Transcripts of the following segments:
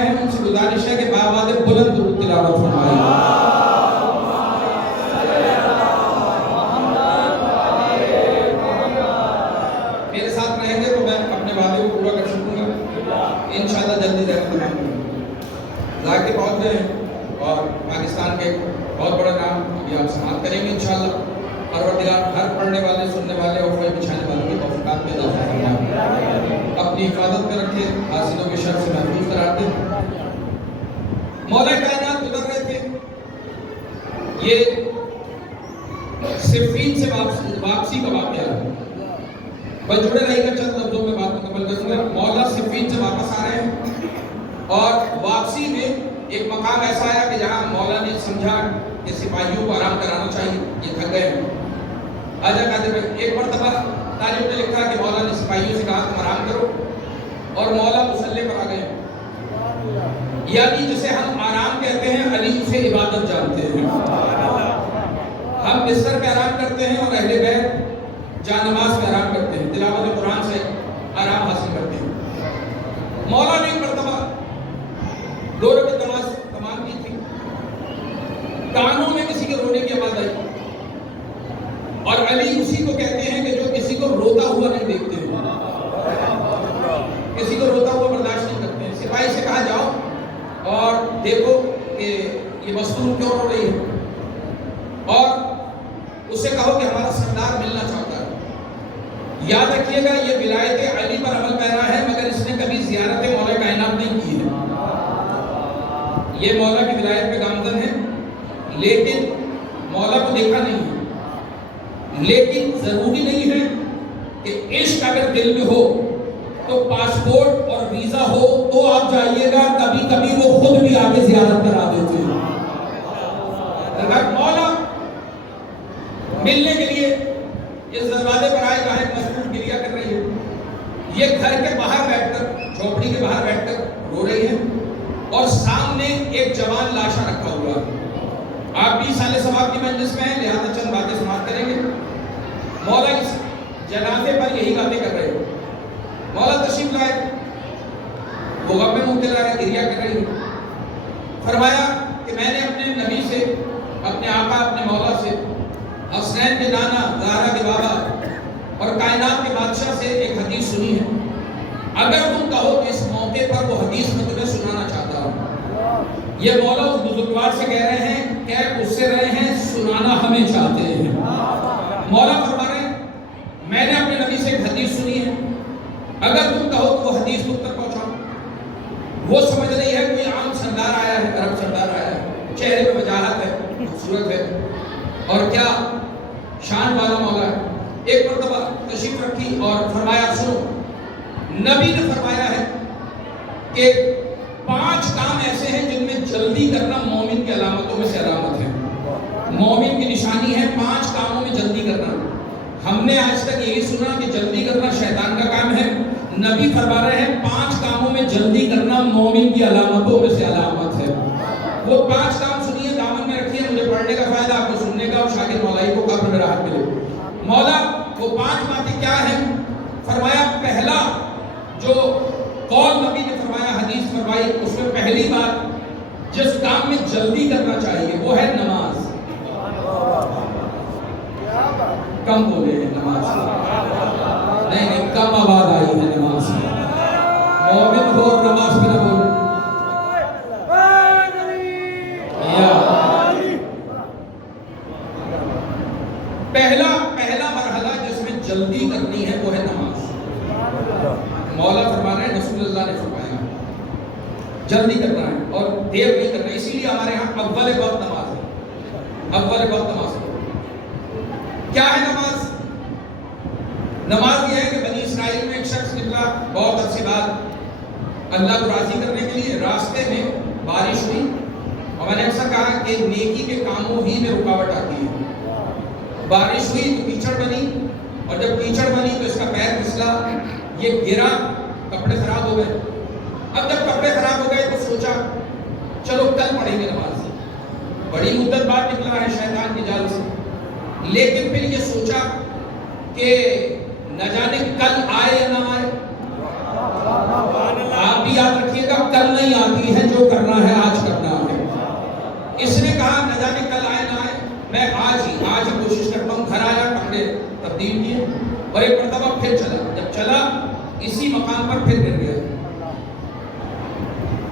آئے ہیں ان سے گزارش ہے کہ بآواز بلند درود تلاوت فرمائیں۔ میرے ساتھ رہیں گے تو میں اپنے وعدے کو پورا کر سکوں گا، انشاءاللہ جلدی تمام کروں گا۔ ذاکر بہت ہیں اور پاکستان کے بہت بڑا نام ابھی آپ سماعت کریں گے انشاءاللہ۔ پروردگار ہر پڑھنے والے، سننے والے اور فیض بچھانے والوں کی توفیقات میں اضافہ فرمائے، اپنی حفاظت میں رکھے، حاسدوں کے شر سے محفوظ قرار دے۔ مولا کائنات گزر رہے تھے، یہ صفین سے واپسی کا واقعہ ہے، بس جڑے رہے گا، چند لفظوں میں بات مکمل کروں گا۔ مولا صفین سے واپس آ رہے ہیں اور واپسی میں ایک مقام ایسا آیا کہ جہاں مولا نے سمجھا کہ سپاہیوں کو آرام کرانا چاہیے، یہ تھک گئے ہیں۔ آجا قادر بھائی، ایک مرتبہ تاجب نے لکھا کہ مولا نے سپاہیوں سے کہا تم آرام کرو، اور مولا مصلی پر آ گئے، یعنی جسے ہم آرام کہتے ہیں علی اسے عبادت جانتے ہیں۔ ہم بستر پہ آرام کرتے ہیں اور اہل بیت جان نماز پہ آرام کرتے ہیں، تلاوت قرآن سے آرام حاصل کرتے ہیں۔ مولا نے ایک مرتبہ 2 رکعت نماز تمام کی تھی، کانوں میں کسی کے رونے کی آواز آئی، اور علی اسی کو کہتے ہیں کہ جو کسی کو روتا ہوا نہیں دیکھتے ہیں، کسی کو روتا ہوا برداشت نہیں کرتے ہیں۔ سپاہی سے کہا جاؤ اور دیکھو کہ یہ مصدوم کیوں رو رہی ہے، اور اسے کہو کہ ہمارا سردار ملنا چاہتا ہے۔ یاد رکھیے گا یہ ولایت علی پر عمل پیرا ہے، مگر اس نے کبھی زیارت مولا کائنات نہیں کی ہے۔ یہ مولا کی ولایت پہ گامزن ہے، لیکن مولا کو دیکھا نہیں ہے۔ لیکن ضروری نہیں ہے کہ عشق اگر دل میں ہو تو پاسپورٹ اور ویزا ہو تو آپ جائیے گا، کبھی کبھی وہ خود بھی آگے زیارت کرا دیتے ہیں۔ اگر مولا ملنے کے لیے اس دروازے پر آئے، جہاں ایک مظلوم گریہ کر رہی ہے، یہ گھر کے باہر بیٹھ کر، جھوپڑی کے باہر بیٹھ کر رو رہی ہے، اور سامنے ایک جوان لاشا رکھا ہوا ہے۔ آپ بھی سال ثواب کی مجلس میں ہیں، لہذا چند باتیں سماعت کریں گے۔ مولا اس جنازے پر یہی باتیں کر رہے ہیں۔ مولا تشریف لائے، وہ غم میں مبتلا ہے، گریہ کر رہی ہے۔ فرمایا کہ میں نے اپنے نبی سے، اپنے آقا، اپنے مولا سے، حسنین کے نانا، زہرا کے بابا اور کائنات کے بادشاہ سے ایک حدیث سنی ہے، اگر تم کہو کہ اس موقع پر وہ حدیث میں تمہیں سنانا چاہتا ہوں۔ یہ مولا اس بزرگوار سے کہہ رہے ہیں کہ اس سے رہے ہیں، سنانا ہمیں چاہتے ہیں۔ مولا فرما رہے ہیں میں نے اپنے نبی سے ایک حدیث سنی ہے، اگر تم کہو تو وہ حدیث تم تک پہنچاؤ۔ وہ سمجھ رہی ہے کوئی عام سردار آیا ہے، عرب سردار آیا ہے، چہرے پہ وجاہت ہے، خوبصورت ہے، اور کیا شان والا مولا ہے۔ ایک مرتبہ تشریف رکھی اور فرمایا سنو، نبی نے فرمایا ہے کہ 5 کام ایسے ہیں جن میں جلدی کرنا مومن کی علامتوں میں سے علامت ہے۔ مومن کی نشانی ہے 5 کاموں میں جلدی کرنا۔ ہم نے آج تک یہی سنا کہ جلدی کرنا شیطان کا کام ہے، نبی فرما رہے ہیں 5 کاموں میں جلدی کرنا مومن کی علامتوں میں سے علامت ہے۔ وہ 5 کام سنیے، دامن میں رکھیے، مجھے پڑھنے کا فائدہ، آپ کو سننے کا، اور شاکر مولائی کو قبر میں راحت ملے۔ مولا وہ 5 باتیں کیا ہیں؟ فرمایا پہلا جو قول نبی نے فرمایا، حدیث فرمائی، اس میں پہلی بات جس کام میں جلدی کرنا چاہیے وہ ہے نماز۔ کم بولے ہیں نماز، نہیں کم آواز آئی ہے نماز۔ مومن ہو اور نماز پہ نہ بولے۔ پہلا مرحلہ جس میں جلدی کرنی ہے وہ ہے نماز۔ مولا فرما رہے ہیں، رسول اللہ نے فرمایا جلدی کرنا ہے اور دیر نہیں کرنا ہے، اسی لیے ہمارے ہاں اول وقت نماز ہے، اول وقت نماز ہے۔ کیا ہے نماز؟ نماز یہ ہے کہ بنی اسرائیل میں ایک شخص نکلا بہت عرصے بعد اللہ کو راضی کرنے کے لیے، راستے میں بارش ہوئی، اور میں نے اکثر کہا کہ نیکی کے کاموں ہی میں رکاوٹ آتی ہے۔ بارش ہوئی تو کیچڑ بنی، اور جب کیچڑ بنی تو اس کا پیر پھسلا، یہ گرا، کپڑے خراب ہو گئے۔ اب جب کپڑے خراب ہو گئے تو سوچا چلو کل پڑھیں گے نماز۔ بڑی مدت بعد نکلا ہے شیطان کی جال سے، لیکن پھر یہ سوچا کہ نہ جانے کل آئے یا نہ آئے۔ آپ بھی یاد رکھیے گا کل نہیں آتی ہے، جو کرنا ہے آج کرنا ہے. اس نے کہا نہ جانے کل آئے نہ آئے، میں آج ہی کوشش کرتا ہوں. گھر آیا، کپڑے تبدیل کیے اور ایک مرتبہ پھر چلا. جب چلا اسی مقام پر پھر گر گیا،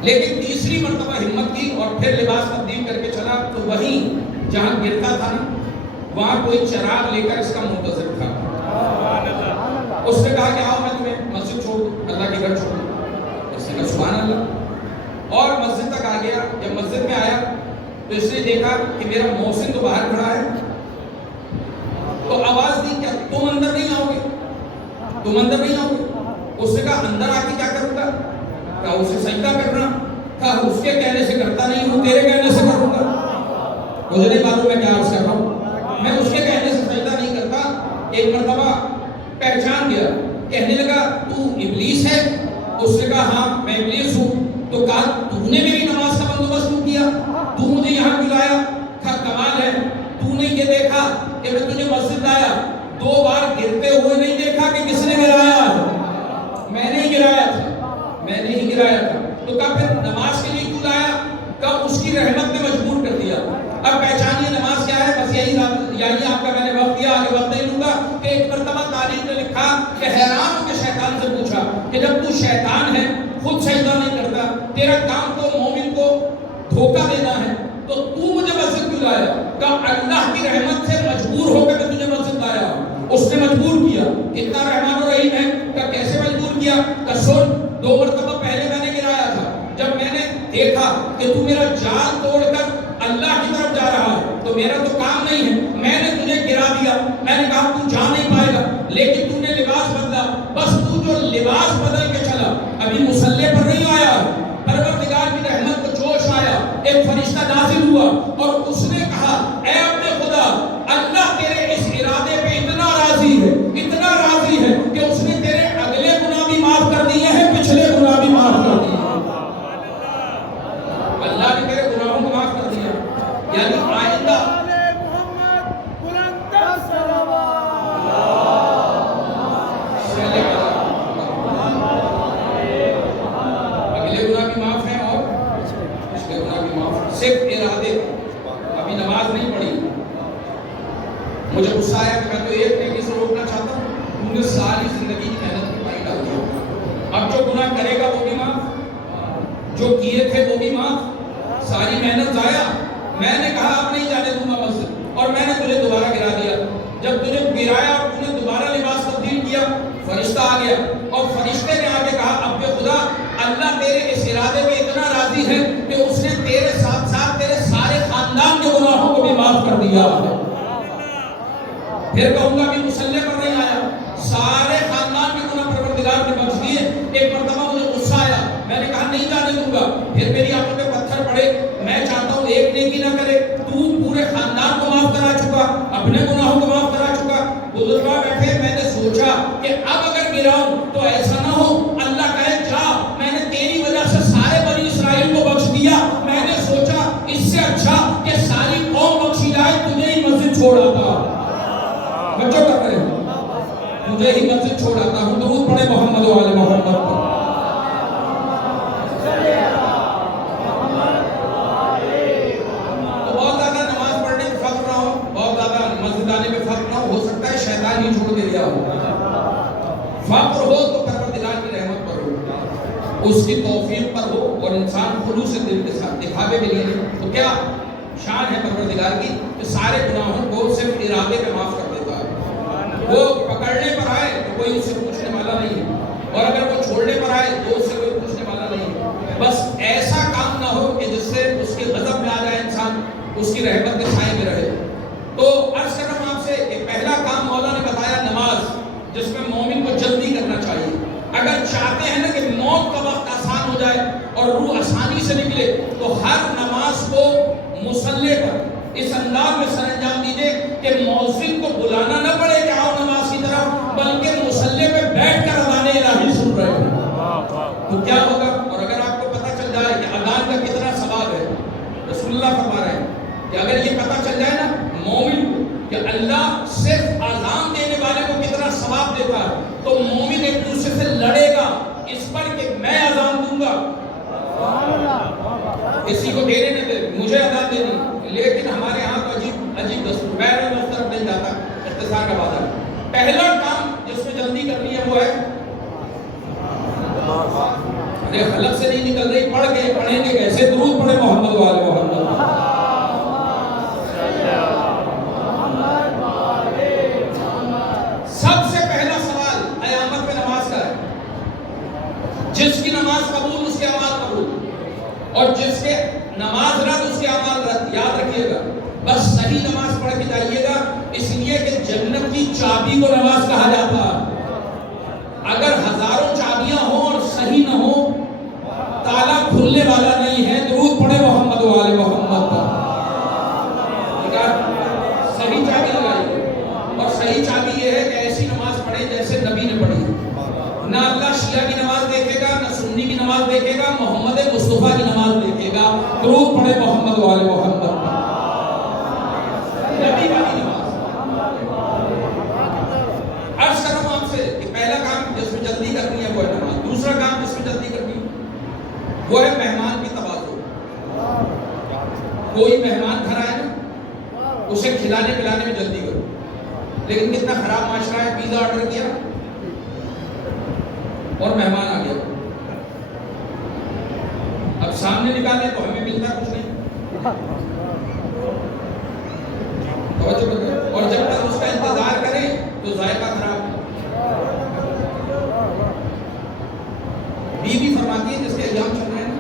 لیکن تیسری مرتبہ ہمت کی اور پھر لباس تبدیل کر کے چلا تو وہیں جہاں گرتا تھا نا وہاں کوئی چراغ لے کر اس کا منتظر تھا. اس نے کہا کہ آؤ میں تمہیں مسجد چھوڑ دوں، اللہ کے گھر چھوڑ دوں. اس نے کہا سبحان اللہ، اور مسجد تک آ گیا. جب مسجد میں آیا تو اس نے دیکھا کہ میرا محسن تو باہر کھڑا ہے. تو آواز دی کیا تم اندر نہیں آؤ گے، تم اندر نہیں آؤ گے؟ اس نے کہا اندر آ کے کیا کروں گا؟ کہا اسے سجدہ کرنا. کہا اس کے کہنے سے کرتا نہیں ہوں، تیرے کہنے سے کروں گا. مجھے نہیں معلوم میں کیا عرض کر رہا ہوں، میں اس کے کہنے سے سجدہ نہیں کرتا. ایک مرتبہ پہچان گیا، کہنے لگا تو ابلیس ہے؟ اس نے کہا ہاں میں ابلیس ہوں. تو کہا تو نے میری نماز کا بندوبست کیوں کیا؟ تو مجھے یہاں بلایا؟ کہا کمال ہے، تو نے یہ دیکھا کہ میں تجھے مسجد آیا 2 بار گرتے ہوئے نہیں دیکھا کہ کس نے گرایا ہے؟ میں نے ہی گرایا تھا، میں نے ہی گرایا تھا. تو کہا پھر نماز کے لیے کیوں لایا؟ کہا اس کی رحمت نے مجبور کر دیا. اب پہچانیے نماز کیا ہے. بس یہی آپ کا میں نے وقت دیا، آگے وقت نہیں لوں گا. کہ ایک مرتبہ تاریخ نے لکھا کہ حیران ہو کے شیطان سے پوچھا کہ جب تو شیطان ہے، خود سجدہ نہیں کرتا، تیرا کام تو مومن کو دھوکہ دینا ہے، تو تو مجھے مسجد کیوں لایا؟ کہا اللہ کی رحمت سے مجبور ہو کے میں تجھے مسجد لایا. اس نے مجبور کیا. کتنا رحمان و رحیم ہے. کہا کیسے مجبور کیا؟ کہا سن، 2 مرتبہ پہلے میں نے گرایا تھا. جب میں نے دیکھا کہ تو میرا جال توڑ کر اللہ کی طرف جا رہا ہے تو میرا تو کام نہیں ہے، میں نے تجھے گرا دیا. میں نے کہا تو جا نہیں پائے گا، لیکن تو نے لباس بدلا. بس تو جو لباس بدل کے چلا، ابھی مصلی پر نہیں آیا، پروردگار کی رحمت کو جوش آیا، ایک فرشتہ نازل ہوا اور اس نے کہا اے اپنے خدا، اللہ تیرے اس ارادے پہ اتنا راضی ہے، اتنا راضی ہے کہ اس نے تیرے اگلے گناہ بھی معاف کر دیے ہیں، پچھلے گناہ بھی معاف کر دیے ہیں. اللہ نے تیرے گناہوں کو معاف کر دیا. یعنی آئندہ اگلے گناہ بھی معاف ہیں اور پچھلے گناہ بھی معاف ہیں. صرف ارادے. ابھی نماز نہیں پڑھی، مجھے غصہ آیا کہ میں تو ایک نیکی سے روکنا چاہتا ہوں، تم نے ساری زندگی کی محنت کی پائی ڈال دی. اب جو گناہ کرے گا وہ بھی معاف، جو کیے تھے وہ بھی معاف. ساری محنت ضائع. میں نے کہا اب نہیں جانے دوں گا مسجد، اور میں نے تجھے دوبارہ گرا دیا. جب تجھے گرایا اور تم نے دوبارہ لباس تبدیل کیا، فرشتہ آ گیا اور فرشتے نے آ کے کہا اب خدا، اللہ تیرے اس ارادے پہ اتنا راضی ہے کہ اس نے تیرے ساتھ ساتھ تیرے سارے خاندان کے گناہوں کو بھی معاف کر دیا ہے. پھر کہوں گا بھی مصلی پر نہیں آیا، سارے خاندان کے گناہ پروردگار نے بخش دیے. ایک مرتبہ مجھے غصہ آیا، میں نے کہا نہیں جانے دوں گا. پھر میری آنکھوں پہ پتھر پڑے. میں چاہتا ہوں ایک نیکی نہ کرے، تو پورے خاندان کو معاف کرا چکا، اپنے گناہوں کو معاف کرا چکا. بزرگاں بیٹھے، میں نے سوچا کہ اب اگر گراؤں تو ایسا نہ ہو اللہ کہے جا میں نے تیری وجہ سے سارے بنی اسرائیل کو بخش دیا. میں نے سوچا اس سے اچھا کہ ساری قوم بخشی جائے، تجھے ہی مسجد چھوڑ آتا. بچوں کر رہے ہیں، تجھے ہی مسجد چھوڑ آتا ہوں. درود پڑھے محمد و آل محمد پر. ہو سکتا ہے شیطان ہی چھوڑ کے دیا ہو. فقر ہو تو پروردگار کی رحمت پر ہو، اس کی توفیق پر ہو، اور انسان خلوص دل کے ساتھ دکھاوے کے لیے نہیں. تو کیا شان ہے پروردگار کی کہ سارے گناہوں کو صرف ارادے پہ معاف کر دیتا ہے. وہ پکڑنے پر آئے تو کوئی اس سے پوچھنے والا نہیں ہے، اور اگر وہ چھوڑنے پر آئے تو اس سے کوئی پوچھنے والا نہیں ہے. بس ایسا کام نہ ہو کہ جس سے اس کے غضب میں آ جائے انسان، اس کی رحمت کے سائے میں رہے. تو عرض کر رہا ہوں آپ سے کہ پہلا کام مولا نے بتایا نماز، جس میں مومن کو جلدی کرنا چاہیے. اگر چاہتے ہیں نا کہ موت کا وقت آسان ہو جائے اور روح آسانی سے نکلے تو ہر نماز کو مصلی پر اس انداز میں سر انجام دیجئے کہ مؤذن کو بلانا نہ پڑے کہ آؤ نماز کی طرف، بلکہ مصلی پہ بیٹھ کر اذان الہی سن رہے ہیں. تو کیا ہوگا؟ اور اگر آپ کو پتہ چل جائے کہ اذان کا کتنا ثواب ہے، رسول اللہ فرما رہے ہیں کہ اگر یہ پتہ چل جائے نا مومن کہ اللہ صرف اذان دینے والے کو کتنا ثواب دیتا ہے، تو مومن ایک دوسرے سے لڑے گا اس پر کہ میں اذان دوں گا. کسی کو دینے نہ دے، مجھے ادا دینی، لیکن ہمارے یہاں تو عجیب دستور، میں اس طرف نہیں جاتا، اختصار کا وعدہ۔ پہلا کام جس میں جلدی کرنی ہے وہ ہے، ارے حلق سے نہیں نکل رہی، پڑھیں گے کیسے؟ درود پڑھے محمد وآل محمد۔ سب سے پہلا سوال قیامت میں نماز کا ہے۔ جس کی نماز قبول اس کے اعمال قبول، اور جس کے نماز رد اس کے اعمال رد۔ یاد رکھیے گا، بس صحیح نماز پڑھ کے جائیے گا، اس لیے کہ جنت کی چابی کو نماز کہا جاتا ہے۔ اگر ہزاروں چابیاں ہوں اور صحیح نہ ہو، تالا کھلنے والا نہیں ہے۔ درود پڑھے محمد وآل محمد پر۔ صحیح چابی لگائیے، اور صحیح چابی یہ ہے کہ ایسی نماز پڑھے جیسے نبی نے پڑھی۔ نہ اللہ شیعہ کی نماز دیکھے گا، نہ سنی کی نماز دیکھے گا، محمد مصطفیٰ کی نماز دیکھے گا۔ درود پڑھے محمد وآل محمد پر۔ نبی والی نماز۔ عرض کر رہا ہوں آپ سے کہ پہلا کام جس میں جلدی کرنی ہے وہ ہے نماز۔ دوسرا کام جس میں جلدی کرنی ہے وہ ہے مہمان کی تواضع۔ کوئی مہمان گھر آئے نا، اسے کھلانے پلانے میں جلدی کرو۔ لیکن کتنا خراب معاشرہ ہے، پیزا آرڈر کیا اور مہمان آ گیا، اب سامنے نکالے تو ہمیں ملتا کچھ نہیں، اور جب تک اس کا انتظار کریں تو ذائقہ خراب۔ بیوی فرماتی ہے، جس کے ایام چل رہے ہیں نا،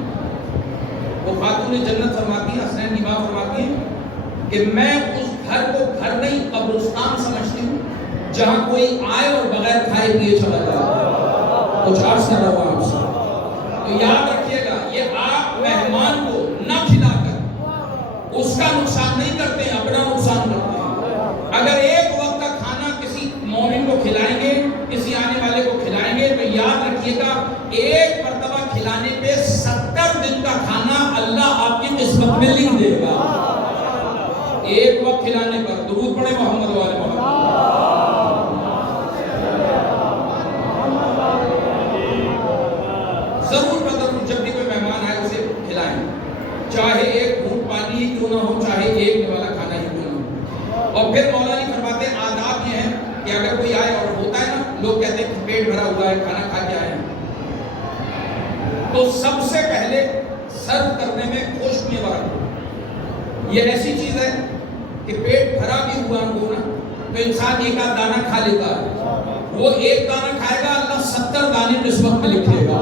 وہ خاتون جنت فرماتی ہے، حسنین نبا فرماتی ہے کہ میں اس گھر کو گھر نہیں قبرستان سمجھتی ہوں جہاں کوئی آئے اور بغیر کھائے پیے چلا جائے۔ کچھ عرض کر رہا ہوں آپ سے، تو یاد رکھیے گا، یہ آپ مہمان کو نہ کھلا کر اس کا نقصان نہیں کرتے ہیں، اپنا نقصان کرتے ہیں۔ اگر ایک وقت کا کھانا کسی مومن کو کھلائیں گے، کسی آنے والے کو کھلائیں گے، تو یاد رکھیے گا ایک مرتبہ کھلانے پہ 70 دن کا کھانا اللہ آپ کی قسمت میں لکھ دے گا۔ ایک وقت کھلانے پر درود پڑھے محمد وآل محمد۔ ضرور بدل جب بھی کوئی مہمان آئے اسے کھلائیں، چاہے ایک گھونٹ پانی ہی کیوں نہ ہو، چاہے ایک والا کھانا ہی کیوں نہ ہو۔ اور پھر مولا علی فرماتے ہیں آداب یہ ہیں کہ اگر کوئی آئے اور ہوتا ہے نا، لوگ کہتے ہیں کہ پیٹ بھرا ہوا ہے، کھانا کھا کے آئے ہیں، تو سب سے پہلے سرو کرنے میں خشک میوہ رکھو۔ یہ ایسی چیز ہے کہ پیٹ بھرا بھی ہوا ہو نا تو انسان ایک آدھ دانہ کھا لیتا ہے، وہ ایک دانہ کھائے گا اللہ 70 دانے قسمت میں لکھ دے گا۔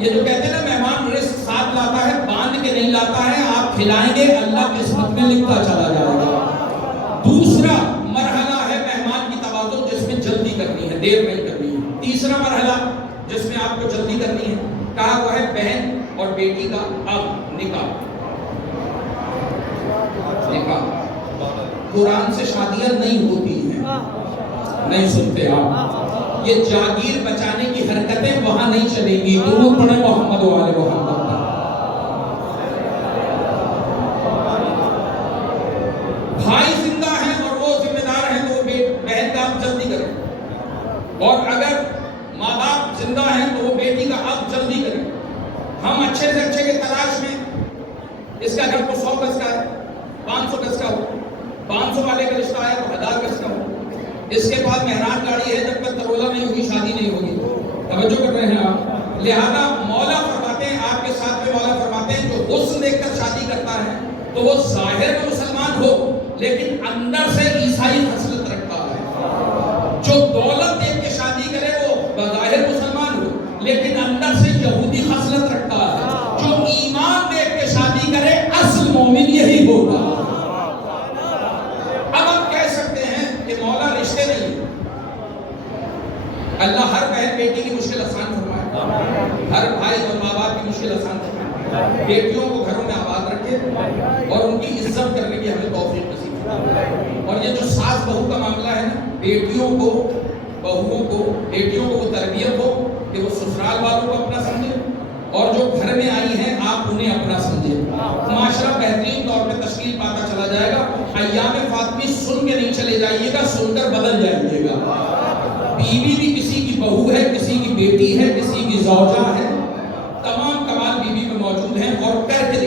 یہ جو کہتے ہیں نا مہمان رزق ساتھ لاتا ہے، باندھ کے نہیں لاتا ہے، آپ کھلائیں گے اللہ قسمت میں لکھتا چلا جائے گا۔ دوسرا مرحلہ ہے مہمان کی تواضع، جس میں جلدی کرنی ہے، دیر نہیں کرنی ہے۔ تیسرا مرحلہ جس میں آپ کو جلدی کرنی ہے، کہا وہ ہے بہن اور بیٹی کا اب نکاح۔ قرآن سے شادیاں نہیں ہوتی ہیں، نہیں سنتے آپ، یہ جاگیر بچانے کی حرکتیں وہاں نہیں چلیں گی۔ درود پڑھے محمد وآل محمد۔ بھائی زندہ ہیں اور وہ ذمہ دار ہیں تو وہ بہن کا اب جلدی کریں، اور اگر ماں باپ زندہ ہیں تو وہ بیٹی کا اب جلدی کریں۔ ہم اچھے سے اچھے کے تلاش میں، اس کا گھر کو 100 گز کا ہے، 500 گز کا ہو، 500 والے کا رشتہ ہے تو 1000 گز کا ہو، اس کے بعد مہران گاڑی ہے، جب تک ترولا نہیں ہوگی شادی نہیں ہوگی۔ توجہ کر رہے ہیں آپ؟ لہذا مولا فرماتے ہیں، آپ کے ساتھ میں مولا فرماتے ہیں، جو حسن دیکھ کر شادی کرتا ہے تو وہ ظاہر میں مسلمان ہو لیکن اندر سے عیسائی خصلت رکھتا ہے۔ جو دولت دیکھ کے شادی کرے وہ بظاہر مسلمان ہو لیکن اندر سے یہودی خصلت رکھتا ہے۔ جو ایمان دیکھ کے شادی کرے اصل مومن یہی ہوگا۔ اب آپ کہہ سکتے ہیں کہ مولا رشتے نہیں، اللہ ہر بہن بیٹی کی مشکل آسان فرمائے، ہر بھائی اور ماں باپ کی مشکل آسان فرمائے، بیٹیوں کو گھروں میں آباد رکھے اور ان کی عزت کرنے کی ہمیں توفیق نصیب فرمائے۔ اور یہ جو ساس بہو کا معاملہ ہے نا، بیٹیوں کو بہوؤں کو بیٹیوں کو وہ تربیت ہو کہ وہ سسرال والوں کو اپنا سمجھے اور جو گھر میں آئی ہیں آپ انہیں اپنا سمجھے، معاشرہ بہترین طور پہ تشکیل پاتا چلا جائے گا۔ ایام فاطمی سن کے نہیں چلے جائیے گا، سن کر بدل جائیے گا۔ بیوی بھی کسی کی بہو ہے، کسی کی بیٹی ہے، کسی کی زوجہ ہے، تمام کمال بیوی میں موجود ہیں اور کر کے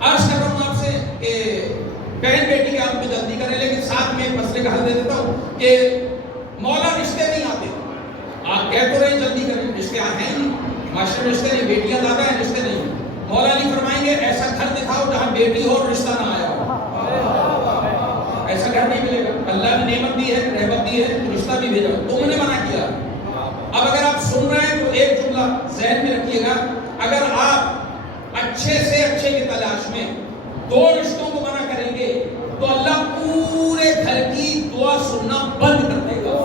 عرض کر رہا ہوں آپ سے کہ بہن بیٹی کے حق میں جلدی کریں، لیکن ساتھ میں ایک مسئلے کا حل دے دیتا ہوں کہ مولا رشتے نہیں آتے. آپ کہہ تو رہے جلدی کریں، رشتے ہیں نہیں، معاشرے میں رشتے نہیں، بیٹیاں زیادہ ہیں، رشتے نہیں. مولا نہیں فرمائیں گے ایسا گھر دکھاؤ جہاں بیٹی ہو اور رشتہ نہ آیا ہو. ایسا گھر نہیں ملے گا. اللہ نے نعمت دی ہے، رحمت دی ہے، تو رشتہ بھی بھیجا، تم نے منع کیا. اب اگر آپ سن رہے ہیں تو ایک جملہ ذہن میں رکھیے گا، اگر آپ اچھے سے اچھے کی تلاش میں دو رشتوں کو منع کریں گے تو اللہ پورے گھر کی دعا سننا بند کر دے گا.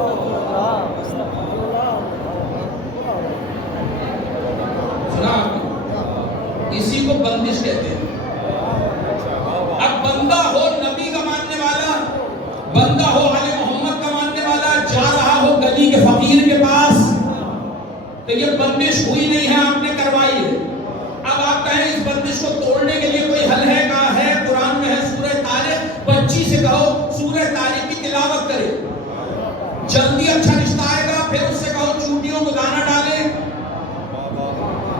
سنا آپ نے؟ اسی کو بندش کہتے ہیں. اب بندہ ہو نبی کا ماننے والا، بندہ ہو آل محمد کا ماننے والا، جا رہا ہو گلی کے فقیر کے پاس، تو یہ بندش ہوئی نہیں ہے، آپ نے کروائی ہے. اب آپ کہیں اس بندش کو توڑنے کے لیے کوئی حل ہے؟ کہاں ہے؟ قرآن میں ہے سورہ طارق. بچی سے کہو سورہ طارق کی تلاوت کرے، جلدی اچھا رشتہ آئے گا. پھر اس سے کہو چوٹیوں کو دانا ڈالے.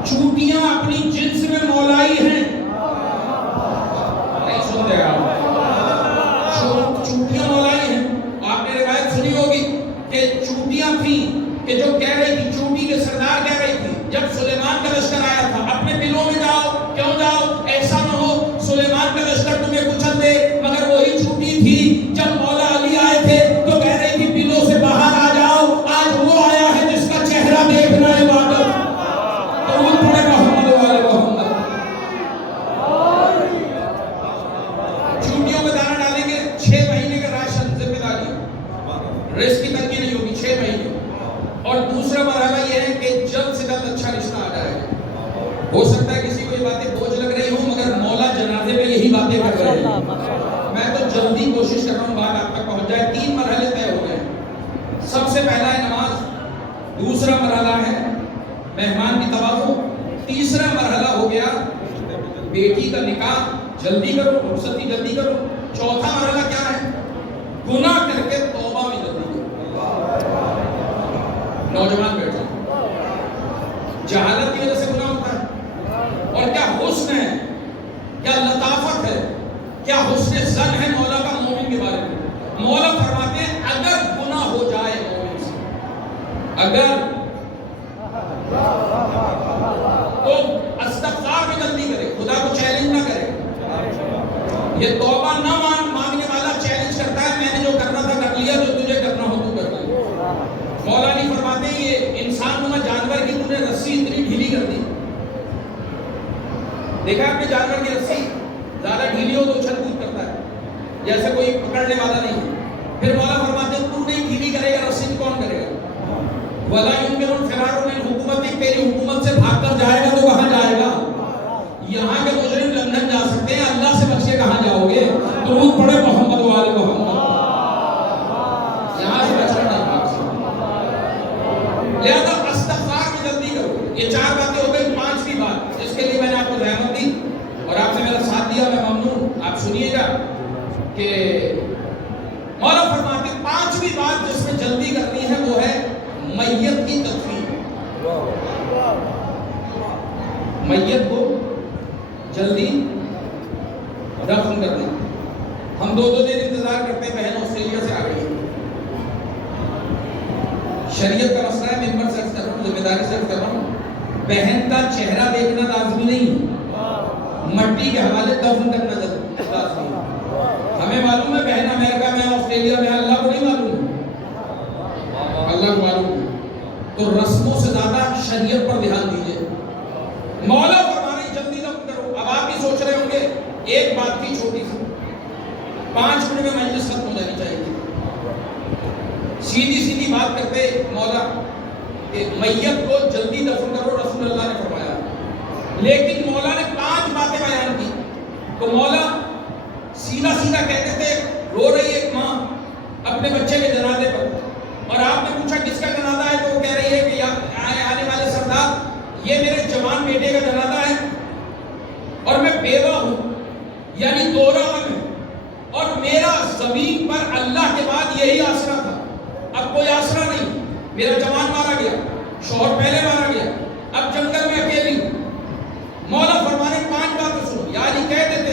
چوٹیاں اپنی جنس میں مولائی ہیں. نہیں سن رہے آپ؟ چوٹیاں مولائی ہیں. آپ نے روایت سنی ہوگی کہ چوٹیاں تھیں کہ جو کہہ رہی تھی، چوٹی کے سردار کہہ رہی تھی جب سلیمان کا لشکر آیا تھا، اپنے بلوں میں جاؤ. کیوں جاؤ؟ ایسا نہ ہو سلیمان کا لشکر تمہیں کچل دے. مگر وہی چوٹی تھی جب مولا علی آئے تھے تو کہہ رہی تھی بلوں سے باہر آ جاؤ، آج وہ آیا ہے جس کا چہرہ دیکھنا عبادت. درود پڑھے محمد والے محمد. چوٹیوں میں دانا ڈالیں گے، 6 مہینے کا راشن ذمہ داری، رزق کی تنگی نہیں ہوگی 6 مہینے. اور دوسرا مرحلہ یہ ہے کہ جلد سے جلد اچھا رشتہ آ جائے. ہو سکتا ہے کسی کو یہ باتیں بوجھ لگ رہی ہوں، مگر مولا جنازے میں یہی باتیں کر رہے ہیں. میں تو جلدی کوشش کر رہا ہوں بات آپ تک پہنچ جائے. 3 مرحلے طے ہو گئے. سب سے پہلا ہے نماز، دوسرا مرحلہ ہے مہمان کی توازو، تیسرا مرحلہ ہو گیا بیٹی کا نکاح، جلدی کرو، رخصتی جلدی کرو. چوتھا مرحلہ کیا ہے؟ گناہ کر کے توبہ میں جلدی کرو. نوجوان بیٹھے جہالت کی وجہ سے گناہ ہوتا ہے. اور کیا حسن ہے، کیا لطافت ہے، کیا حسن ظن ہے مولا کا مومن کے بارے میں. مولا فرماتے ہیں اگر گناہ ہو جائے مومن سے، اگر تو استغفار میں جلدی کرے، خدا کو چیلنج نہ کرے. یہ توبہ نہ مانگنے والا چیلنج کرتا ہے میں نے جو کرنا تھا کر لیا، جو تجھے کرنا ہو تو کر لیا. مولا نہیں فرماتے یہ انسان نما جانور کی تم نے رسی اتنی ڈھیلی کر دی. دیکھا آپ نے جانور کی رسی زیادہ ڈھیلی ہو تو اچھل کود کرتا ہے، جیسے کوئی پکڑنے والا نہیں ہے. پھر مولا فرماتے ہیں تو نہیں ڈھیلی کرے گا رسی کون کرے گا؟ وَلَا يُمْكِنُ الْفِرَارُ مِنْ حُکُومَتِكَ، تیری حکومت سے بھاگ کر جائے گا تو کہاں جائے گا؟ یہاں کے مجرم لندن جا سکتے ہیں، اللہ سے بچ کے کہاں جاؤ گے؟ درود پڑھے محمد والے محمد. یہاں سے بچنا نہیں بھاگ سکتے. لہذا استغفار میں جلدی کرو. یہ 4 باتیں ہو گئی. 5ویں بات جس کے لیے میں نے آپ کو رحمت دی اور آپ سے میرا ساتھ دیا، میں ممنون. آپ سنیے گا کہ مولا فرماتے 5ویں بات جس میں جلدی کرنی ہے وہ ہے میت کی تدفین. میت کو جلدی دفن کرنا. ہم 2 دن انتظار کرتے ہیں، بہن آسٹریلیا سے آ گئی ہے. شریعت کا مسئلہ ہے، ممبر سے عرض کر رہا ہوں، ذمہ داری سے عرض کر رہا ہوں، بہن کا چہرہ دیکھنا لازمی نہیں، مٹی کے حوالے دفن کرنا لازمی ہے. ہمیں معلوم ہے بہن امریکہ میں، آسٹریلیا میں، اللہ کو نہیں معلوم ہے، اللہ کو معلوم ہے. تو رسموں سے زیادہ شریعت پر دھیان دیجئے. مولا فرمانے جلدی دفن کرو. اب آپ بھی سوچ رہے ہوں گے ایک بات کی چھوٹی سی، 5 منٹ میں مجلس ختم ہو جانی چاہیے. سیدھی بات کرتے مولا کہ میت کو جلدی دفن کرو، رسول اللہ نے فرمایا. لیکن مولا نے 5 باتیں بیان کی. تو مولا سیدھا کہتے تھے، رو رہی ایک ماں اپنے بچے کے جنازے پر، اور آپ نے پوچھا کس کا جنازہ ہے؟ تو وہ کہہ رہی ہے کہ آنے والے سردار یہ میرے جوان بیٹے کا جنازہ ہے اور میں بیوہ ہوں، یعنی 2 رقم ہے، اور میرا زمین پر اللہ کے بعد یہی آسرا تھا، اب کوئی آسرا نہیں. میرا جوان مارا گیا، شوہر پہلے مارا گیا، اب جنگل میں اکیلی. مولا فرمانے 5 باتیں سنو. یعنی کہتے تھے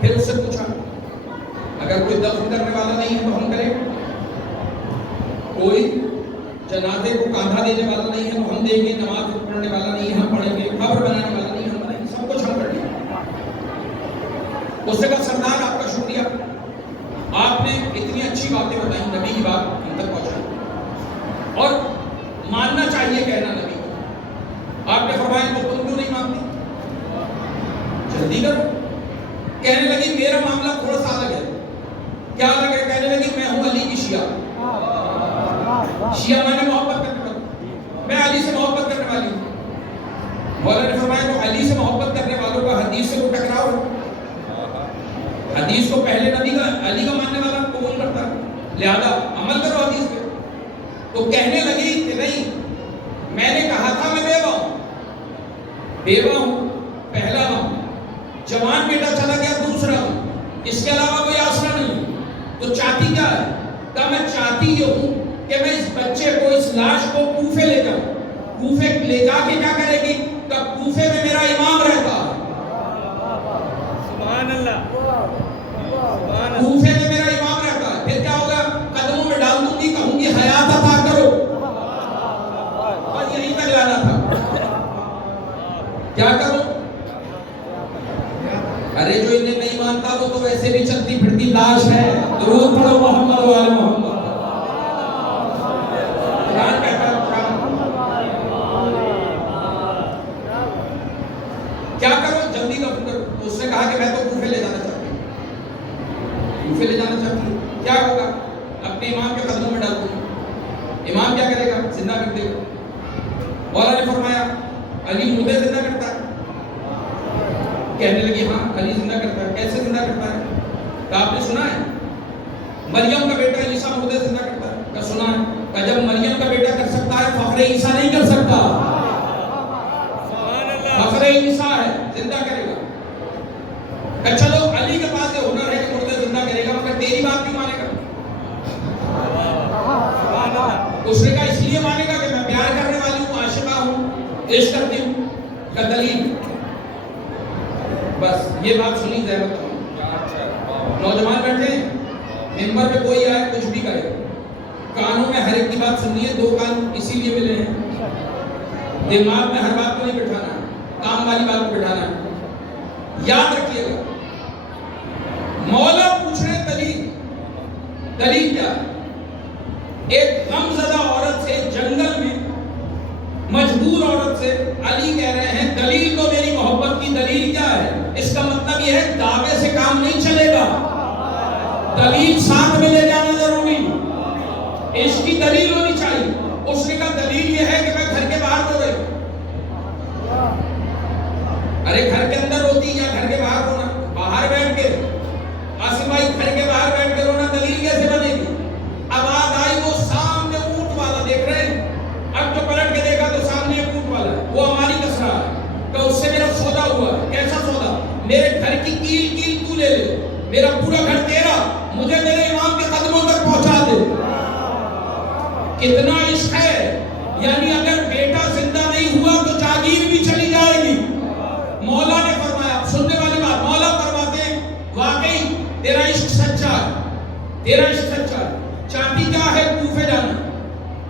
پھر اس سے پوچھا اگر کوئی دفن کرنے والا نہیں ہے تو ہم کریں, کوئی جنازے کو کاندھا دینے والا نہیں ہے تو ہم دیں گے, نماز پڑھنے والا نہیں ہے ہم پڑھیں گے, قبر بنانے والا نہیں ہے ہم بنائیں گے, سب کچھ ہم کر لیں. اس نے کہا سردار آپ کا شکریہ, آپ نے اتنی اچھی باتیں بتائیں, نبی کی بات ہم تک پہنچائی اور ماننا چاہیے کہنا نبی کو. آپ نے فرمایا تو تم کیوں نہیں مانتی, جلدی کرو. کہنے لگی میرا معاملہ تھوڑا سا الگ ہے. کیا الگ ہے؟ کہنے لگی میں ہوں علی کی شیعہ. شیعہ میں نے محبت کرنے والی, میں علی سے محبت کرنے والی ہوں. مولا نے فرمایا تو علی سے محبت کرنے والوں کا حدیث سے وہ ٹکراؤ ہے. حدیث کو پہلے نبی کا علی کا ماننے والا قبول کرتا ہے, لہذا عمل کرو حدیث پہ. تو کہنے لگی کہ نہیں, میں نے کہا تھا میں بیوہ ہوں, بیوہ ہوں, پہلا ہوں, جوان بیٹا چلا گیا دوسرا ہوں, اس کے علاوہ کوئی آسرا نہیں. تو چاہتی کیا ہے؟ کہ میں چاہتی یہ ہوں کہ میں اس بچے کو, اس لاش کو کوفے لے جاؤں. کوفے لے جا کے کیا کرے گی؟ کہ کوفے میں میرا امام رہتا ہے. سبحان اللہ, کوفے میں میرا امام رہتا ہے. پھر کیا ہوگا؟ قدموں میں ڈال دوں گی, کہوں گی حیات عطا کرو. اور یہیں تک لانا تھا. کیا کرو؟ ارے جو انہیں نہیں مانتا وہ تو ویسے بھی چلتی پھرتی لاش ہے. درود پڑھو محمد و آل محمد. قرآن کہتا ہے, کیا کرو جلدی دفن کرو. اس نے کہا کہ میں تو کوفے لے جانا چاہتی ہوں. کوفے لے جانا چاہتی ہوں, کیا ہوگا؟ اپنے امام کے قدموں میں ڈال دوں گی. امام کیا کرے گا؟ زندہ کر دے گا. مولا نے فرمایا علی مردے زندہ کرتا ہے. کہنے لگی ہاں علی زندہ کرتا ہے. کیسے زندہ کرتا ہے؟ کہ آپ نے سنا ہے مریم کا بیٹا عیسیٰ مردے زندہ کرتا ہے. کہ سنا ہے. کہ جب مریم کا بیٹا کر سکتا ہے فخر عیسیٰ نہیں کر سکتا. فخر عیسیٰ ہے, زندہ کرے گا. کہ چلو علی کے پاس یہ ہنر ہے کہ مردے زندہ کرے گا, مگر تیری بات کیوں مانے گا؟ اس نے کہا اس لیے مانے گا کہ میں پیار کرنے والی ہوں, عاشقہ ہوں, عشق کرتی ہوں. کا دلیل بس یہ بات سنی زحمت. نوجوان بیٹھے ممبر پہ کوئی آئے کچھ بھی کرے, کانوں میں ہر ایک کی بات سننی ہے. 2 کان اسی لیے ملے ہیں. دماغ میں ہر بات کو نہیں بٹھانا ہے, کام والی بات کو بٹھانا ہے. یاد رکھیے گا. مولا پوچھ رہے دلیل. دلیل کیا ہے؟ ایک غم زدہ عورت سے جنگل میں, مجبور عورت سے علی کہہ رہے ہیں دلیل تو میری محبت کی دلیل کیا ہے؟ اس کا مطلب یہ ہے دعوے سے کام نہیں چلے گا, دلیل ساتھ میں لے جانا ضروری. اس کی دلیل ہونی چاہیے. اس نے کہا دلیل یہ ہے کہ میں گھر کے باہر رو رہی ہوں. ارے گھر کے اندر روتی یا گھر کے باہر رونا؟ باہر بیٹھ کے. آصف بھائی گھر کے باہر بیٹھ کے رونا دلیل کیسے بنے گی؟ آواز آئی, وہ سامنے اونٹ والا دیکھ رہے ہیں. اب جو پلٹ کے دیکھا تو سامنے ایک اونٹ والا ہے, وہ ہماری کس رہا ہے. کہ اس سے میرا سودا ہوا ہے. کیسا سودا؟ میرے گھر کی کیل تو لے لے, میرا پورا گھر تیرا, مجھے میرے امام کے قدموں تک پہنچا دے. کتنا عشق ہے. یعنی اگر بیٹا زندہ نہیں ہوا تو جاگیر بھی چلی جائے گی. مولا نے فرمایا, سننے والی بات, مولا فرماتے ہیں واقعی تیرا عشق سچا ہے, تیرا عشق سچا ہے. چاہتی کیا ہے؟ کوفے جانا.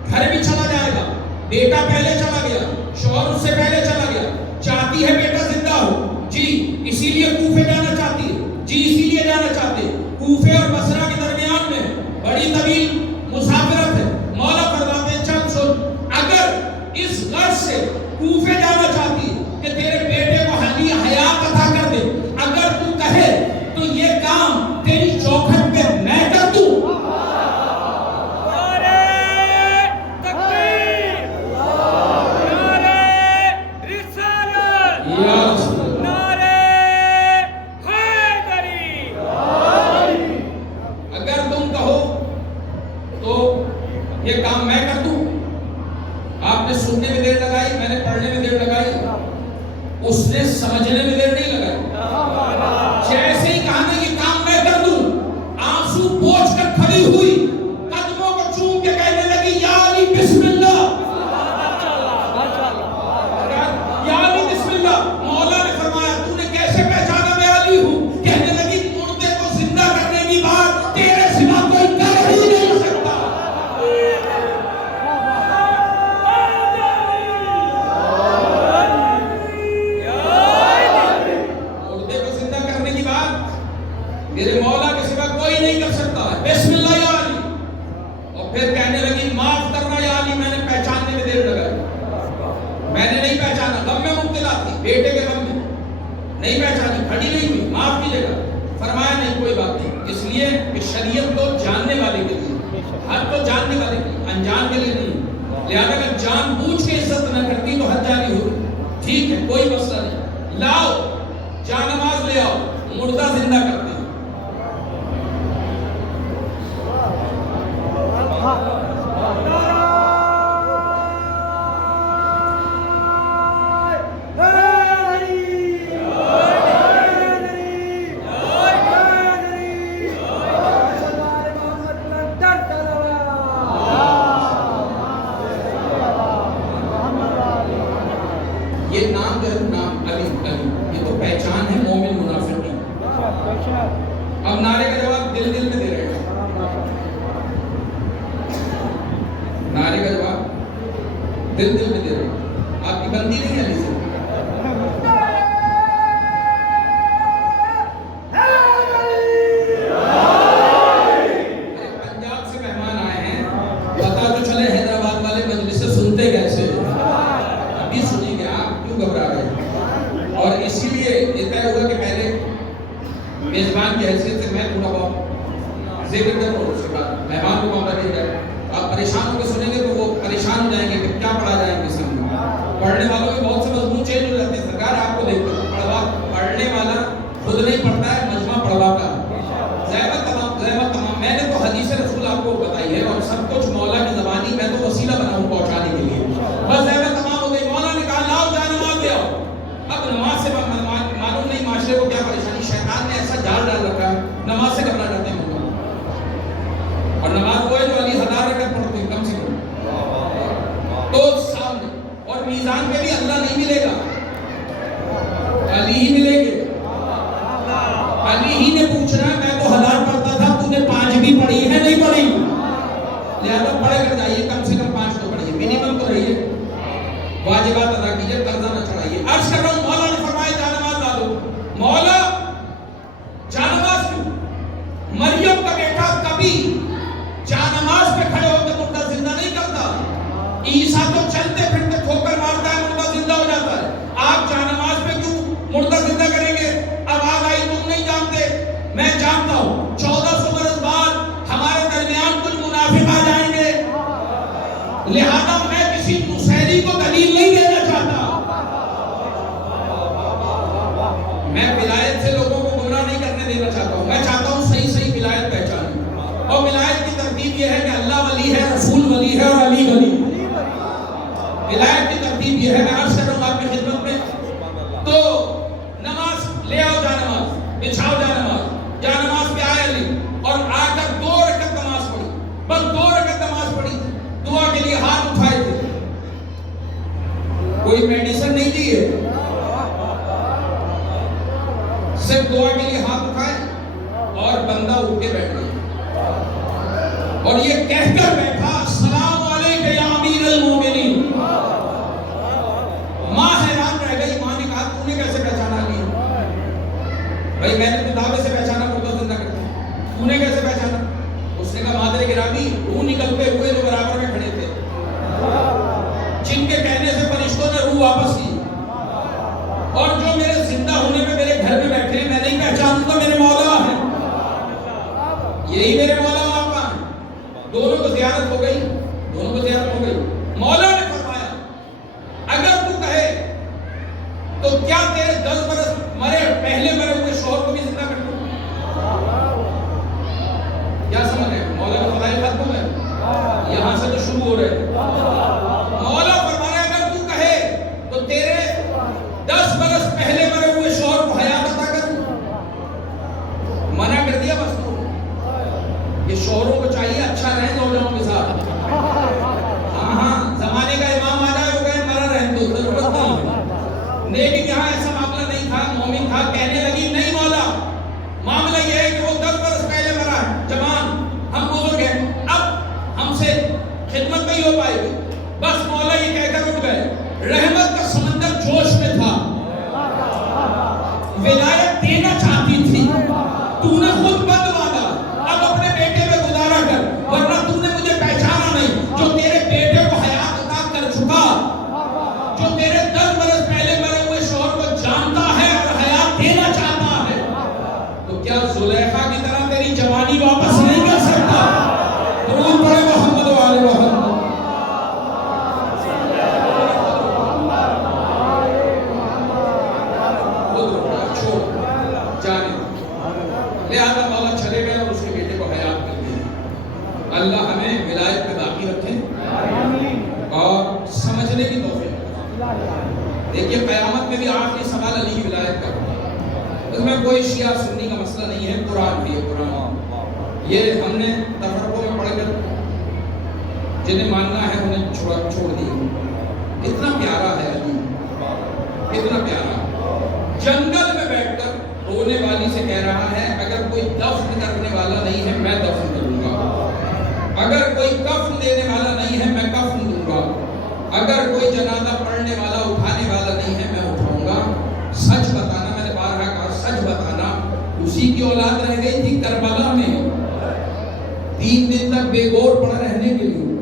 گھر بھی چلا جائے گا, بیٹا پہلے چلا گیا, شوہر اس سے پہلے چلا گیا. چاہتی ہے بیٹا زندہ ہو, جی اسی لیے کوفے جانا چاہتی ہے, جی اسی لیے جانا چاہتے. کوفے اور بصرہ کے درمیان میں بڑی طویل مسافرت ہے. مولا فرماتے ہیں چل سن, اگر اس غرض سے کوفے جانا چاہتی ہے کہ تیرے بیٹے کو حیات عطا کر دے, اگر تو کہے تو یہ کام تیری چوکھٹ پہ میں کر دوں. میرے مولا کے سوا کوئی نہیں کر سکتا ہے، بسم اللہ یا علی۔ اور پھر کہنے لگی معاف کرنا یا علی، میں نے پہچاننے میں دیر لگائی، میں نے نہیں پہچانا، غم میں مبتلا تھی، بیٹے کے غم میں نہیں پہچانی، کھڑی نہیں ہوئی، معاف کیجیے گا۔ فرمایا نہیں کوئی بات نہیں، اس لیے کہ شریعت تو جاننے والے کے لیے، حد تو جاننے والے کے لیے، انجان کے لیے نہیں۔ لہذا اگر جان بوجھ کے عزت نہ کرتی تو حد جانی ہو، ٹھیک ہے کوئی مسئلہ نہیں، لاؤ جانماز لے آؤ، مردہ زندہ کرتے ہیں۔ یہ نام جو ہے نام علی علی، یہ تو پہچان ہے مومن منافق کی۔ اب نعرے کا جواب دل دل میں دے رہے ہیں، نعرے کا جواب دل دل میں دے رہے ہیں، آپ کی بندی نہیں ہے علی سے۔ پنجاب سے مہمان آئے ہیں، پتا تو چلے حیدرآباد والے مجلس سے سنتے کیسے، ابھی سنیں گے، آپ کیوں گھبرا رہے ہیں؟ اور اسی لیے یہ طے ہوا کہ پہلے میزبان کی حیثیت سے میں تھوڑا بہت ذکر کروں، اس کے بعد مہمان کو معاملہ دیا جائے۔ آپ پریشان ہو کے سنیں گے تو وہ پریشان ہو جائیں گے کہ کیا پڑھا جائے گے سمجھ۔ پڑھنے والوں کے بہت سے مضمون چینج ہو جاتے ہیں، سرکار آپ کو دیکھتے ہیں پڑھنے والا خود نہیں پڑھتا ہے، مجمع پڑھواتا ہے۔ زحمت تمام میں نے تو حدیث رسول آپ کو بتائی ہے، اور سب کچھ مولا کی زبانی، میں تو وسیلہ بناؤں پہنچانے کے لیے، بس زحمت تمام ہو گئی۔ مولا نے کہا لاؤ جائے نماز لے آؤ۔ اب نماز سے معلوم نہیں معاشرے کو کیا پریشانی، شیطان نے ایسا جال ڈال رکھا ہے، نماز سے گھبرا جاتے ہیں مولا، اور نماز وہ ہے جو علی 1000 رکعت پڑھتے ہیں کم سے کم، تو سامنے، اور میزان پہ بھی اللہ نہیں ملے گا، علی ہی ملیں گے۔ علی ہی نے پوچھنا ہے، میں تو 1000 پڑھتا تھا، تو نے 5 بھی پڑھی ہے نہیں پڑھی، لہذا پڑھے کر جائیے، کم سے کم 5 تو پڑھیے، منیمم تو رہیے، واجبات ادا کیجیے، قرضہ نہ چڑھائیے۔ عرض کر رہا ہوں مولا نے فرمایا جانماز لا دو۔ مولا جانماز کیوں؟ مریم کا بیٹا کبھی جانماز پہ کھڑے ہو کے مردہ زندہ نہیں کرتا، عیسیٰ تو چلتے پھرتے ٹھوکر مارتا ہے، مردہ زندہ ہو جاتا ہے، آپ جانماز پہ کیوں مردہ زندہ کریں گے؟ آواز آئی تم نہیں جانتے، میں جانتا ہوں، 1400 برس بعد ہمارے درمیان کچھ منافق آ جائیں گے، لہذا میں کسی مسیری کو دلیل نہیں دینا چاہتا، میں ولایت سے لوگوں کو گمراہ نہیں کرنے دینا چاہتا ہوں، میں چاہتا ہوں صحیح صحیح ولایت پہچانیں، اور ولایت کی ترتیب یہ ہے کہ اللہ ولی ہے، رسول ولی ہے، اور علی ولی۔ ولایت کی ترتیب یہ ہے، میں عرض کر رہا ہوں آپ کی خدمت میں، تو نماز لے آؤ، جانماز بچھاؤ، جانماز پہ آئے علی، اور آ کر 2 رکعت نماز پڑھی، بس 2 رکعت نماز پڑھی، دعا کے لیے ہاتھ اٹھائے تھے، کوئی میڈیسن نہیں دی ہے، صرف دعا کے لیے ہاتھ اٹھائے، اور بندہ اٹھ کے بیٹھ گیا، اور یہ کہہ کر بیٹھا السلام علیکم یا امیر المومنین۔ ماں حیران رہ گئی، ماں نے کہا تو نے کیسے پہچانا علی؟ بھائی میں نے تو دعوے سے پہچانا، مردہ زندہ کرتے، تو نے کیسے پہچانا؟ اس نے کہا مادر گرامی، روح نکلتے ہوئے جو برابر میں کھڑے تھے، جن کے کہنے سے فرشتوں نے روح واپس کی، اور جو میرے زندہ ہونے میں میرے گھر میں بیٹھے ہیں، میں نہیں پہچانتا میرے مولا ہیں، یہی میرے مولا آقا ہیں۔ دونوں کو زیارت ہو گئی، دونوں کو زیارت ہو گئی۔ مولا نے فرمایا اگر تو کہے تو کیا تیرے 10 برس مرے پہلے مرے ہوئے شوہر کو بھی زندہ کر دوں؟ کیا سمجھ رہے ہیں؟ مولا کا فضائل ختم ہے، یہاں سے تو شروع ہو رہے ہیں۔ لہٰذا مولا چلے گئے اور اس کے بیٹے کو حیات کر دیا۔ اللہ ہمیں ولایت پہ باقی رکھے اور سمجھنے کی توفیق دے۔ دیکھیے قیامت میں بھی آخری سوال علی کی ولایت کا ہوگا، اس میں کوئی شیعہ سنی کا مسئلہ نہیں ہے، قرآن بھی ہے۔ قرآن یہ ہم نے تفرقوں میں پڑھ کر جنہیں ماننا ہے انہیں چھوڑ دی۔ اتنا پیارا ہے علی، اتنا پیارا، جنگل میں بیٹھ کر رونے والی سے کہہ رہا ہے اگر کوئی دفن کرنے والا نہیں ہے میں دفن کروں گا، اگر کوئی کفن دینے والا نہیں ہے میں کفن دوں گا، اگر کوئی جنازہ پڑھنے والا اٹھانے والا نہیں ہے میں اٹھاؤں گا۔ سچ بتانا، میں نے بارہا کہا سچ بتانا، اسی کی اولاد رہ گئی تھی کربلا میں 3 دن تک بے گور پڑا رہنے کے لیے،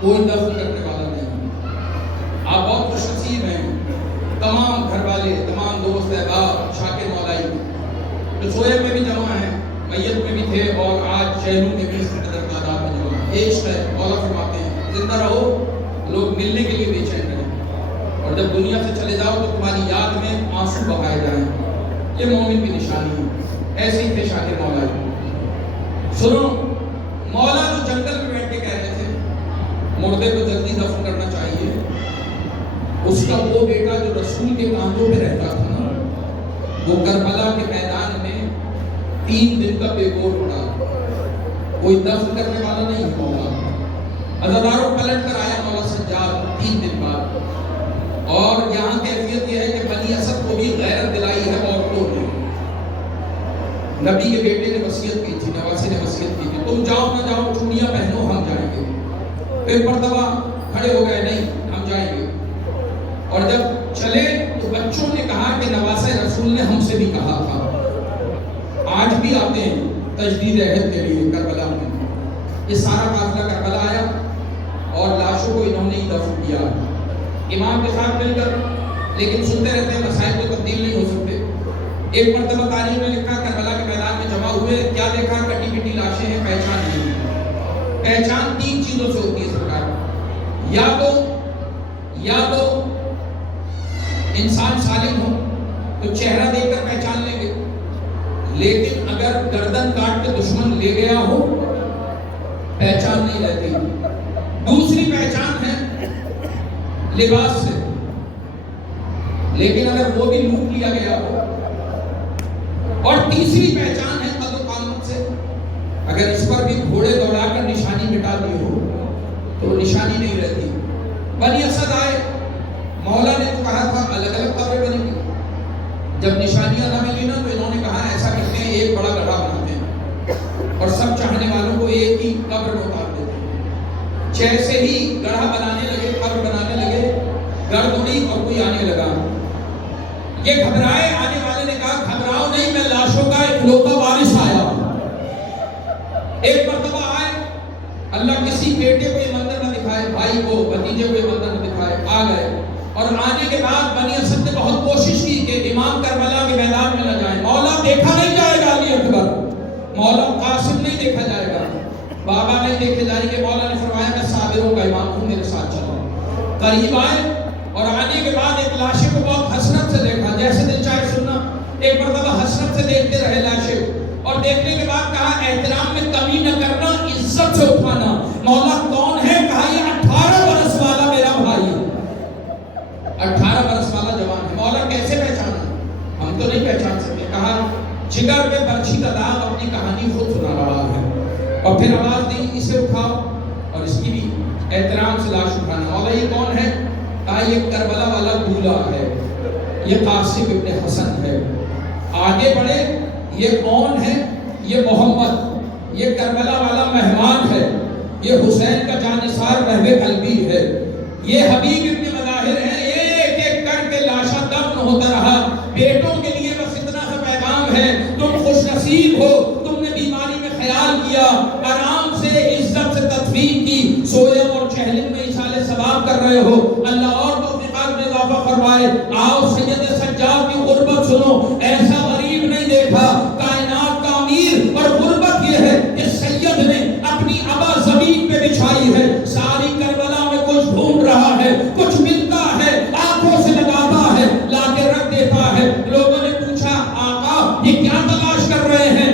کوئی دفن کرنے والا نہیں۔ آپ بہت خوش نصیب ہیں، تمام گھر والے، تمام دوست احباب شاکر مولائی جو سوئے میں بھی جمع ہیں، میت میں بھی تھے اور آج شہروں میں بھی اس قدر تعداد میں جمع ہیں۔ عشق ہے، مولا فرماتے ہیں زندہ رہو لوگ ملنے کے لیے بے چین رہیں، اور جب دنیا سے چلے جاؤ تو تمہاری یاد میں آنسو بہائے جائیں، یہ مومن کی نشانی ہے۔ ایسے ہی تھے شاکر مولائی۔ سنو، مولا جو جنگل میں بیٹھ کے کہہ رہے تھے مردے کو جلدی دفن کرنا چاہیے، اس کا وہ بیٹا جو رسول کے کاندھوں پہ رہتا تھا نا، وہ کربلا کے میدان میں 3 دن کا بے گور پڑا، کوئی دفن کرنے والا نہیں ہوگا۔ عزاداروں پلٹ کر آیا مولا سجاد 3 دن بعد، اور یہاں کیفیت یہ ہے کہ بنی اسد کو بھی غیرت دلائی ہے عورتوں نے۔ نبی کے بیٹے نے وصیت کی تھی، نواسی نے وصیت کی تھی تم جاؤ نہ جاؤ چوڑیاں پہنو ہم جائیں گے۔ پھر مرتبہ کھڑے ہو گئے نہیں ہم جائیں گے، اور جب چلے تو بچوں نے کہا کہ نواسہ رسول نے ہم سے بھی کہا تھا۔ آج بھی آتے ہیں تجدید عہد کے لیے کربلا میں، یہ سارا قافلہ کربلا آیا اور لاشوں کو انہوں نے ہی دفن کیا امام کے ساتھ مل کر، لیکن سنتے رہتے ہیں مسائل کو تبدیل نہیں ہو سکتے۔ ایک مرتبہ تاریخ میں لکھا کربلا کے میدان میں جمع ہوئے، کیا دیکھا؟ کٹی پٹی لاشیں ہیں، پہچان نہیں۔ پہچان 3 چیزوں سے ہوتی ہے سرکار، یا تو انسان سالم ہو تو چہرہ دیکھ کر پہچان لیں گے، لیکن اگر گردن کاٹ کے دشمن لے گیا ہو پہچان نہیں رہتی۔ دوسری پہچان ہے لباس سے، لیکن اگر وہ بھی لوٹ لیا گیا ہو، اور تیسری پہچان ہے قد و قامت سے، اگر اس پر بھی گھوڑے دوڑا کر نشانی مٹا دی ہو تو نشانی نہیں رہتی۔ بنی اسد آئے، مولا نے تو کہا تھا الگ الگ قبریں بنیں گی، جب نشانیاں نہ ملی نا تو انہوں نے کہا ایسا کرتے ہیں ایک بڑا گڑھا بناتے ہیں اور سب چاہنے والوں کو ایک ہی قبر میں اتار دیتے ہیں۔ جیسے ہی گڑھا بنانے لگے، قبر بنانے لگے، گرد اڑی اور کوئی آنے لگا، یہ گھبرائے، آنے والے نے کہا گھبراؤ نہیں، میں لاشوں کا اکلوتا وارث آیا ہوں۔ ایک مرتبہ آئے، اللہ کسی بیٹے کو یہ منظر نہ دکھائے، بھائی کو، بھتیجے کو یہ منظر نہ دکھائے، آ گئے، اور آنے کے بعد بنی اسد نے بہت کوشش کی کہ امام کربلا کے میدان میں نہ جائیں۔ مولا دیکھا نہیں جائے گا علی اکبر، مولا قاسم نہیں دیکھا جائے گا، بابا نہیں دیکھے جائیں گے۔ مولا نے فرمایا میں صابروں کا امام ہوں، میرے ساتھ چلو۔ قریب آئے اور آنے کے بعد ایک لاشے کو بہت حسرت سے دیکھا، جیسے دل چاہے سننا، ایک مرتبہ حسرت سے دیکھتے رہے لاشے، اور دیکھنے کے بعد کہا احترام میں کمی نہ کرنا، عزت سے اٹھانا۔ مولا کون ہے؟ کہا یہ 18 برس والا میرا بھائی ہے، 18 برس والا جوان ہے۔ مولا کیسے پہچانا؟ ہم تو نہیں پہچان سکتے۔ کہا جگر میں برچھی کا داغ اپنی کہانی خود سنا رہا ہے، اور پھر آواز دی اسے اٹھاؤ، اور اس کی بھی احترام سے لاش اٹھانا۔ مولا یہ کون ہے؟ کہا یہ کربلا والا دولہا ہے، یہ قاسم ابن حسن ہے۔ آگے بڑھے، یہ کون ہے؟ یہ محمد، یہ کربلا والا مہمان ہے، یہ حسین کا جانثار رہبے قلبی ہے، یہ حبیب ابن مظاہر ہے۔ ایک ایک کر کے لاشا دفن ہوتا رہا۔ بیٹوں کے لیے بس اتنا سا پیغام ہے، تم خوش نصیب ہو، تم نے بیماری میں خیال کیا، آرام سے عزت سے تدفین کی، سوئے اور چہلم میں اصالے ثواب کر رہے ہو۔ اللہ اور توفیقات میں اضافہ فرمائے۔ آؤ سید سجاد کی غربت سنو، ایسا غریب نہیں دیکھا، کائنات کا امیر، اور غربت یہ ہے کہ سید نے اپنی ابا زمین پہ بچھائی ہے، ساری کربلا میں کچھ ڈھونڈ رہا ہے، کچھ ملتا ہے، آنکھوں سے لگاتا ہے، لا کے رکھ دیتا ہے۔ لوگوں نے پوچھا آقا یہ کیا تلاش کر رہے ہیں؟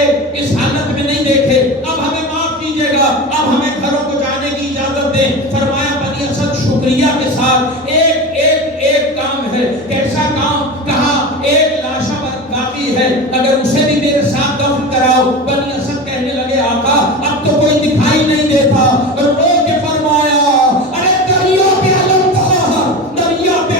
آئے اس حالت میں نہیں دیکھے، اب ہمیں معاف کیجیے گا، اب ہمیں گھروں کو جانے کی اجازت دیں۔ فرمایا بنی اسد شکریہ کے ساتھ ایک کام ہے۔ کیسا کام؟ کہا ایک لاشا باقی ہے، اگر اسے بھی میرے ساتھ دفن کراؤ۔ بنی اسد کہنے لگے آقا اب تو کوئی دکھائی نہیں دیتا، رو کے فرمایا ارے دریا پہ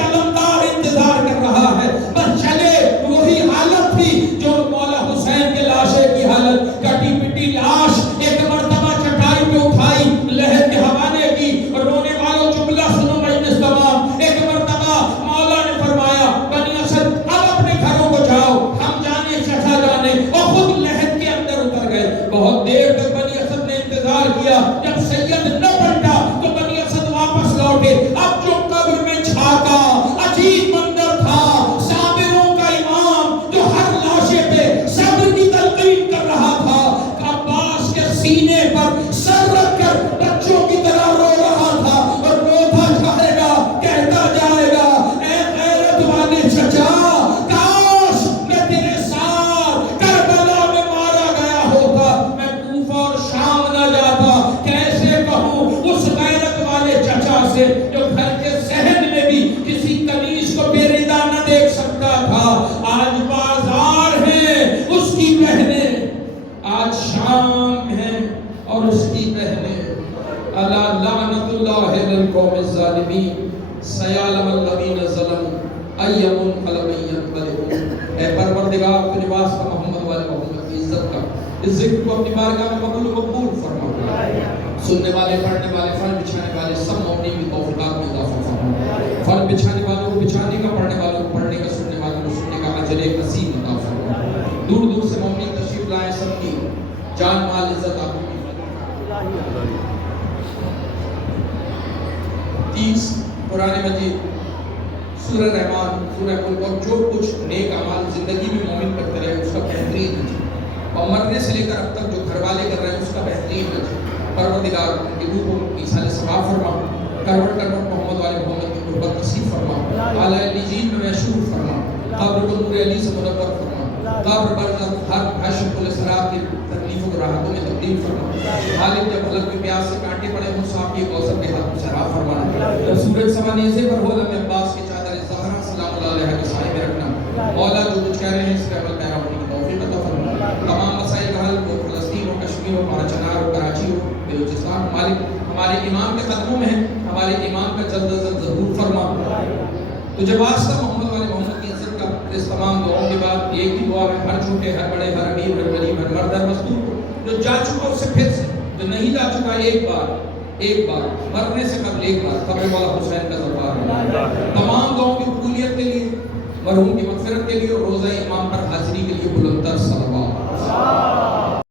علمدار انتظار کر رہا ہے، بس چلے۔ وہی حالت تھی جو مولا حسین کے لاشے کی حالت، کٹی پٹی لاش، ایک مرتبہ چٹائی پہ اٹھائی، لہر کے حوالے کی، رونے والوں جملہ سنو مجلس تمام۔ ایک مرتبہ مولا نے فرمایا بنی اسد اب اپنے گھروں کو جاؤ، ہم جانے چچا جانے، اور خود لہر کے اندر اتر گئے۔ بہت دیر تک بنی اسد نے انتظار کیا، جب سید نہ پلٹا تو بنی اسد واپس لوٹے۔ اب جو قبر میں جھانکا عجیب منظر تھا، صابروں کا امام جو ہر لاشے پہ صبر کی تلقین کر رہا تھا، عباس کے سینے پر سر رکھ کر بچوں کی طرح رو رہا تھا، اور روتا جائے گا، کہتا جائے گا اے غیرت والے چچا، کاش میں تیرے ساتھ کربلا میں مارا گیا ہوتا، میں کوفہ اور شام نہ جاتا۔ کیسے کہوں اس غیرت والے چچا سے جو گھر کے صحن میں بھی کسی کنیز کو بے ردا نہ دیکھ سکتا تھا، آج بازار ہے اس کی بہنیں، آج شام ہے اور اس کی بہنیں۔ الا لعنت اللہ علی القوم الظالمین سیعلم الذین ظلموا ای منقلب ینقلبون۔ اے پروردگار تو لباس کا محمد والے محمد کی عزت کا، اس ذکر کو اپنی بارگاہ میں قبول و مقبول فرما۔ سننے والے، پڑھنے والے، فرض بچھانے والے سب مومنین کی توفیقات میں اضافہ فرما۔ فرض بچھانے والوں کو بچھانے کا، پڑھنے والوں کو پڑھنے کا، سننے والوں کو سننے کا اجر عظیم عطا فرما۔ دور دور سے مومنین تشریف لائے، سب کی جان مال عزت آپ کی 30 قرآن مجید، سورہ رحمان، سورہ ملک، اور جو کچھ نیک اعمال زندگی میں مومن کرتے رہے اس کا بہترین ہے، اور مرنے سے لے کر اب تک جو گھر والے کر رہے ہیں اس کا بہترین ہے۔ پروردگار ان کی روح کو ایصال ثواب فرما، کروٹ کروٹ محمد والے محمد کی قربت نصیب فرما، اعلیٰ علیین میں مشہور فرما، قبر کو نور علی سے منور فرما، قبر برزخ ہر حشر کل سراب کی تکلیفوں کو راحتوں میں تبدیل فرما۔ غالب جب حلق میں پیاس سے کانٹے پڑے ہوں، صاحب کی کوثر کے ہاتھ میں شراب فرمانا، جب سورج سما نیزے پر ہو لمحے عباس کی چادر زہرا سلام اللہ علیہ کے سائے میں رکھنا۔ مولا جو کچھ کہہ رہے ہیں اس کے عمل پیرا ہونے کی توفیق عطا فرما۔ تمام مسائل کا حل ہو، فلسطین ہو، کشمیر ہو، پانچنار ہو، کراچی ہو، بلوچستان، ہمارے امام کے قدموں میں ہے، ہمارے امام کا جلد از جلد ظہور فرما۔ تجھے واسطہ محمد والے محمد کی عزت کا، اس تمام دعاؤں کے بعد ایک ہی دعا ہے، ہر چھوٹے، ہر بڑے، ہر امیر، ہر غریب، ہر مرد، ہر مزدور کو، جو جا چکا اس سے پھر سے، جو نہیں جا چکا ایک بار مرنے سے قبل ایک بار قبر والا حسین کا زوار۔ تمام دعاؤں کی قبولیت کے لیے، مرحوم کی مغفرت کے لیے، اور روزہ امام پر حاضری کے لیے بلند تر صلوات۔